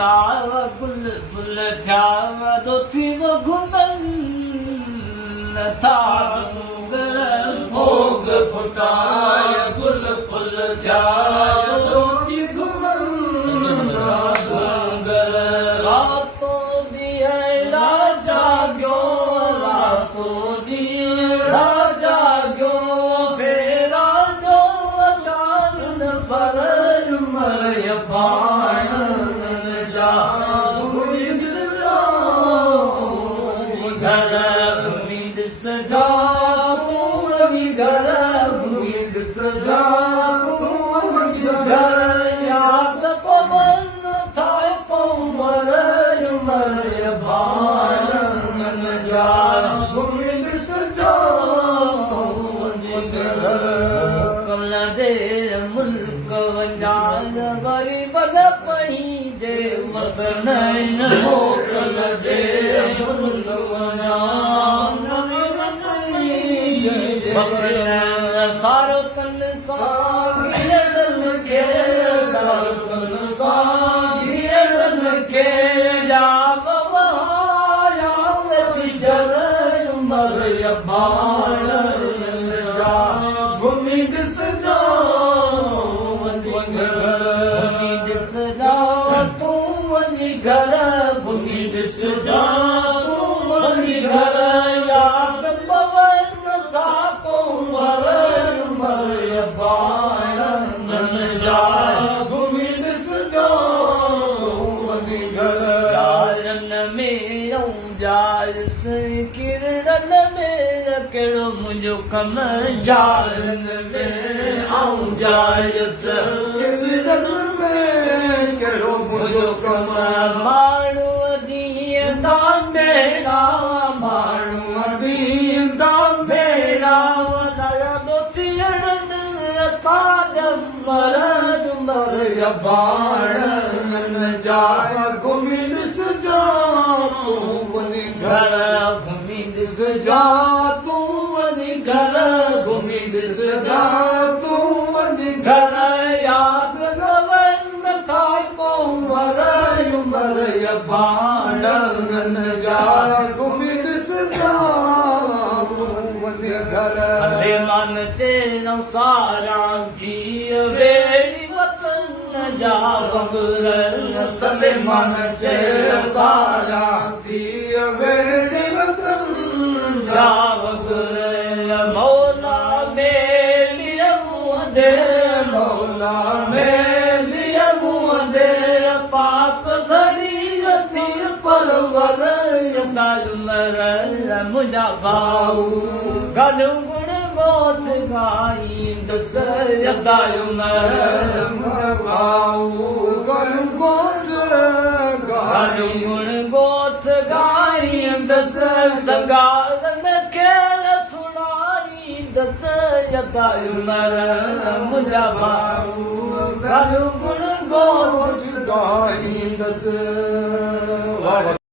फुटा गुल फुल थिया दोथी वो घुमन था भोग फुटा गुल फुल थिया दोथी घुमन रातों दी राजा गयो रातों दी राजा गयो फेरा जो अचानन फरज मर पाण जा उम्मीद सजा तू घर उम्मीद सजा तू घर याद पवन था पवर मर पाण जा उम्मीद सजा कल दे मुल्क वंजान गरीब पही जे वतन मोकल दे मुल्क वंजान सारो तन सागिरन के सारो तन सागिरन के जा बवाया वेती जर मर बाण जा घुमिद सजा घुमिद सजा तू वञी घर घुमिद सजा तू वञी घर याद पवन था मर बाण जा घुमिद सजा वञी घर यारन में जार किरण में कहिड़ो मुंहिंजो कम जारन में आऊं जायस किरण में कहिड़ो मुंहिंजो कम माण्हू ॾींदा मेरा माण्हू ॾींदा मेरा मर बाण जा घुमिद सजा तू वञी घर घुमिद सजा तू वञी घर घुमिद सजा तू वञी घर याद गवन था मर बाण जा घुमिद सजा मन चेनो सारा जीव बेड़ी वतन जा बगर सले मन चे सारा जीव बेड़ी वतन जा बगर मौला मेलिया मुँह दे मौला मेलिया मुँह दे पाक धड़ी थी परवर मर मुंहिंजा भाऊ गॾु गुण गोथ गाईंदस यदायो भाऊ गॾु गोथ गॾु गुण गोथ गाईंदस संगारन खे सुणाईंदस यदायो मुंहिंजा भाऊ गॾु गुण गोथ गाईंदस